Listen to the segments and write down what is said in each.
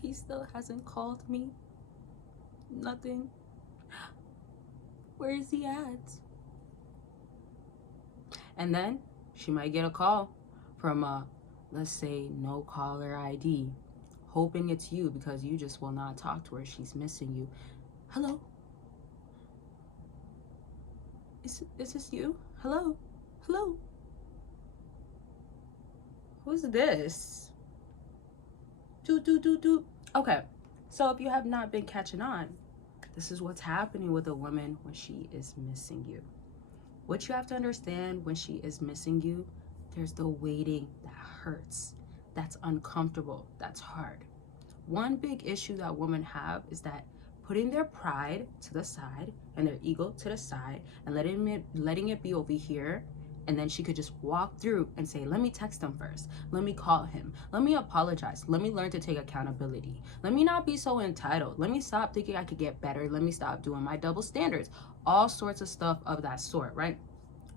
He still hasn't called me. Nothing. Where is he at? And then she might get a call from a, let's say, no caller ID, hoping it's you because you just will not talk to her. She's missing you. Hello? Is this you? Hello? Hello? Who's this? Do. Okay, so if you have not been catching on, this is what's happening with a woman when she is missing you. What you have to understand when she is missing you, there's the waiting that hurts, that's uncomfortable, that's hard. One big issue that women have is that putting their pride to the side and their ego to the side and letting it be over here, and then she could just walk through and say, let me text him first, let me call him, let me apologize, let me learn to take accountability, let me not be so entitled, let me stop thinking I could get better, let me stop doing my double standards, all sorts of stuff of that sort, right?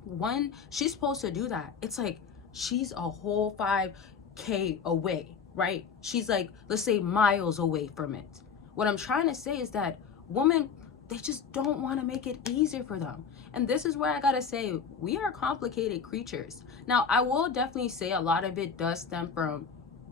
When she's supposed to do that, it's like she's a whole 5K away, right? She's like, let's say, miles away from it. What I'm trying to say is that women, they just don't want to make it easier for them. And this is where I gotta say, we are complicated creatures. Now, I will definitely say a lot of it does stem from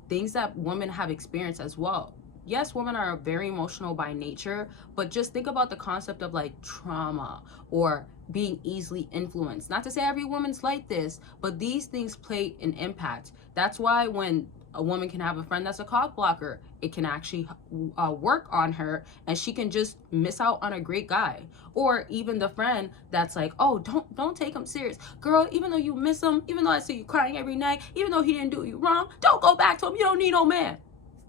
things that women have experienced as well. Yes, women are very emotional by nature, but just think about the concept of like trauma or being easily influenced. Not to say every woman's like this, but these things play an impact. That's why when a woman can have a friend that's a cock blocker, it can actually work on her and she can just miss out on a great guy. Or even the friend that's like, oh, don't take him serious, girl, even though you miss him, even though I see you crying every night, even though he didn't do you wrong, don't go back to him, you don't need no man.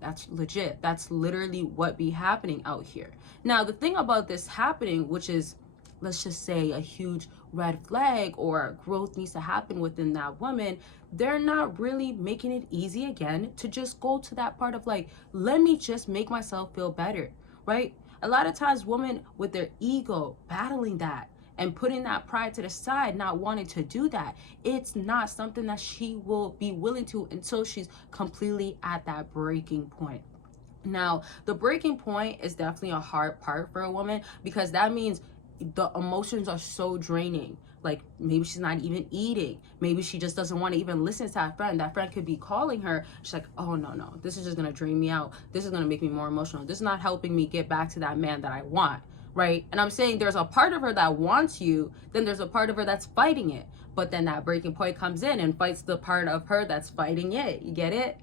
That's legit. That's literally what be happening out here. Now, the thing about this happening, which is, let's just say, a huge red flag or growth needs to happen within that woman, they're not really making it easy again to just go to that part of like, let me just make myself feel better, right? A lot of times women with their ego battling that and putting that pride to the side, not wanting to do that, it's not something that she will be willing to until she's completely at that breaking point. Now, the breaking point is definitely a hard part for a woman because that means the emotions are so draining. Like maybe she's not even eating. Maybe she just doesn't want to even listen to that friend. That friend could be calling her. She's like, oh, no, this is just going to drain me out. This is going to make me more emotional. This is not helping me get back to that man that I want, right? And I'm saying there's a part of her that wants you. Then there's a part of her that's fighting it. But then that breaking point comes in and fights the part of her that's fighting it. You get it?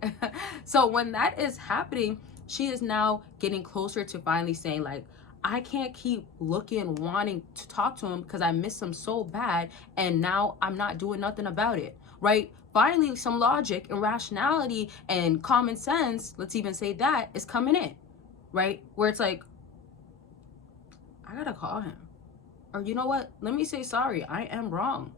So when that is happening, she is now getting closer to finally saying like, I can't keep looking, wanting to talk to him because I miss him so bad. And now I'm not doing nothing about it, right? Finally, some logic and rationality and common sense, let's even say that, is coming in, right? Where it's like, I gotta call him. Or you know what? Let me say sorry. I am wrong.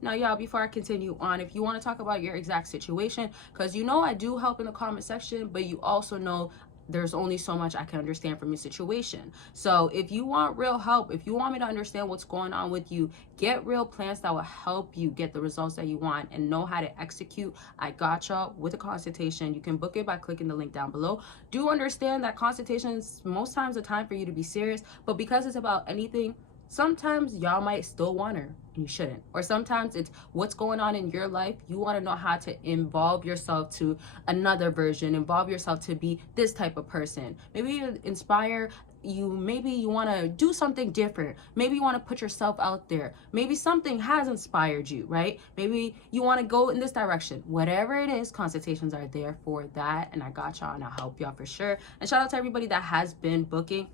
Now, y'all, before I continue on, if you want to talk about your exact situation, because you know I do help in the comment section, but you also know there's only so much I can understand from your situation. So if you want real help, if you want me to understand what's going on with you, get real plans that will help you get the results that you want and know how to execute, I got y'all with a consultation. You can book it by clicking the link down below. Do understand that consultations most times a time for you to be serious, but because it's about anything, sometimes y'all might still want her and you shouldn't. Or sometimes it's what's going on in your life. You want to know how to involve yourself to another version, involve yourself to be this type of person. Maybe you inspire you, maybe you want to do something different. Maybe you want to put yourself out there. Maybe something has inspired you, right? Maybe you want to go in this direction. Whatever it is, consultations are there for that. And I got y'all and I'll help y'all for sure. And shout out to everybody that has been booking.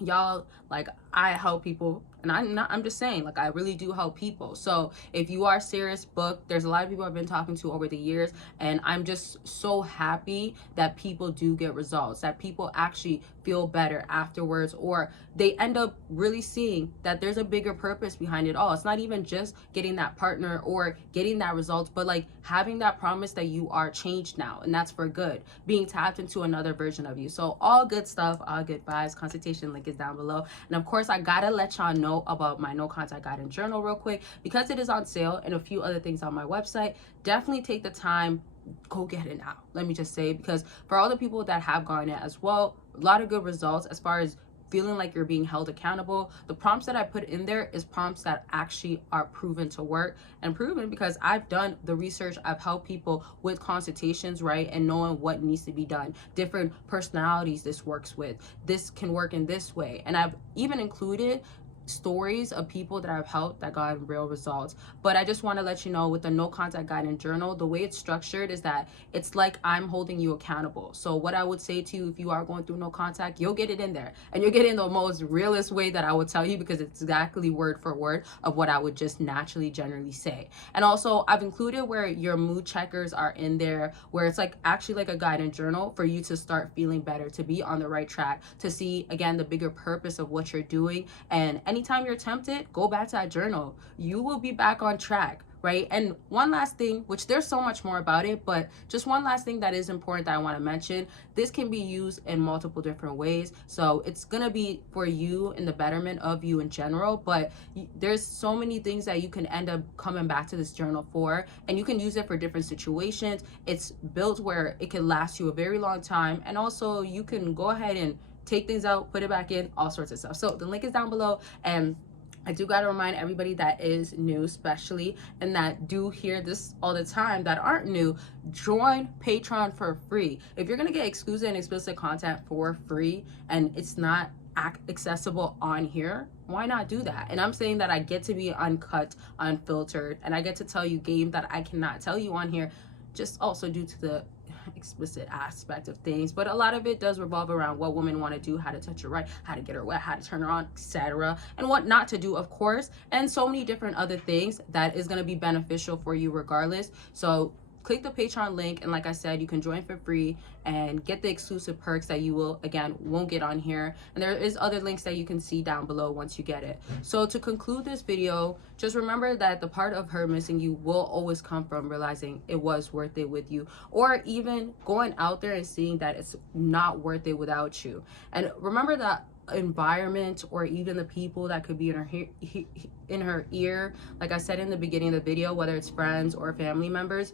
Y'all, like, I help people, and I'm just saying, like, I really do help people. So if you are serious, book. There's a lot of people I've been talking to over the years, and I'm just so happy that people do get results, that people actually feel better afterwards, or they end up really seeing that there's a bigger purpose behind it all. It's not even just getting that partner or getting that results, but like having that promise that you are changed now, and that's for good, being tapped into another version of you. So all good stuff, all good vibes. Consultation link is down below. And of course, I gotta let y'all know about my no contact guidance journal real quick because it is on sale and a few other things on my website. Definitely take the time, go get it now. Let me just say, because for all the people that have gotten it as well, a lot of good results as far as feeling like you're being held accountable. The prompts that I put in there is prompts that actually are proven to work, and proven because I've done the research. I've helped people with consultations, right? And knowing what needs to be done, different personalities this works with, this can work in this way. And I've even included stories of people that I've helped that got real results. But I just want to let you know, with the no contact guide and journal, the way it's structured is that it's like I'm holding you accountable. So what I would say to you, if you are going through no contact, you'll get it in there, and you'll get it in the most realist way that I would tell you, because it's exactly word for word of what I would just naturally generally say. And also I've included where your mood checkers are in there, where it's like actually like a guide and journal for you to start feeling better, to be on the right track, to see again the bigger purpose of what you're doing. And anytime you're tempted, go back to that journal. You will be back on track, right? And one last thing, which there's so much more about it, but just one last thing that is important that I want to mention. This can be used in multiple different ways. So it's going to be for you in the betterment of you in general, but there's so many things that you can end up coming back to this journal for, and you can use it for different situations. It's built where it can last you a very long time, and also you can go ahead and take things out, put it back in, all sorts of stuff. So the link is down below. And I do got to remind everybody that is new, especially, and that do hear this all the time, that aren't new, join Patreon for free. If you're going to get exclusive and explicit content for free and it's not accessible on here, why not do that? And I'm saying that I get to be uncut, unfiltered, and I get to tell you game that I cannot tell you on here, just also due to the explicit aspect of things. But a lot of it does revolve around what women want to do, how to touch her right, how to get her wet, how to turn her on, etc., and what not to do, of course, and so many different other things that is going to be beneficial for you regardless. So click the Patreon link, and like I said, you can join for free and get the exclusive perks that you won't get on here. And there is other links that you can see down below once you get it. So to conclude this video, just remember that the part of her missing you will always come from realizing it was worth it with you, or even going out there and seeing that it's not worth it without you. And remember that environment, or even the people that could be in her ear, like I said in the beginning of the video, whether it's friends or family members,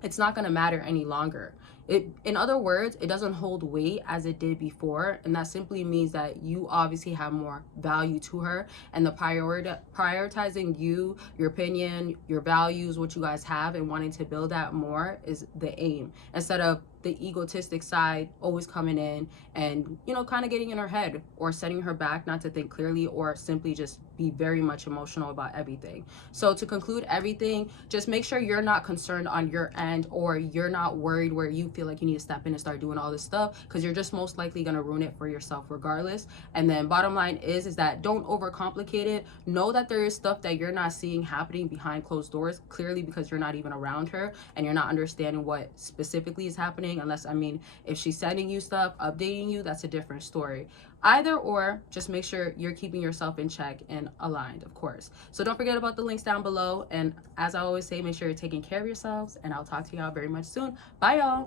it's not going to matter any longer. In other words, it doesn't hold weight as it did before, and that simply means that you obviously have more value to her, and the prioritizing you, your opinion, your values, what you guys have, and wanting to build that more is the aim, instead of the egotistic side always coming in and, you know, kind of getting in her head or setting her back not to think clearly, or simply just be very much emotional about everything. So to conclude everything, just make sure you're not concerned on your end, or you're not worried where you feel like you need to step in and start doing all this stuff, because you're just most likely going to ruin it for yourself regardless. And then bottom line is that don't overcomplicate it. Know that there is stuff that you're not seeing happening behind closed doors, clearly because you're not even around her and you're not understanding what specifically is happening, unless, I mean, if she's sending you stuff, updating you, that's a different story. Either or, just make sure you're keeping yourself in check and aligned, of course. So don't forget about the links down below, and as I always say, make sure you're taking care of yourselves, and I'll talk to y'all very much soon. Bye, y'all.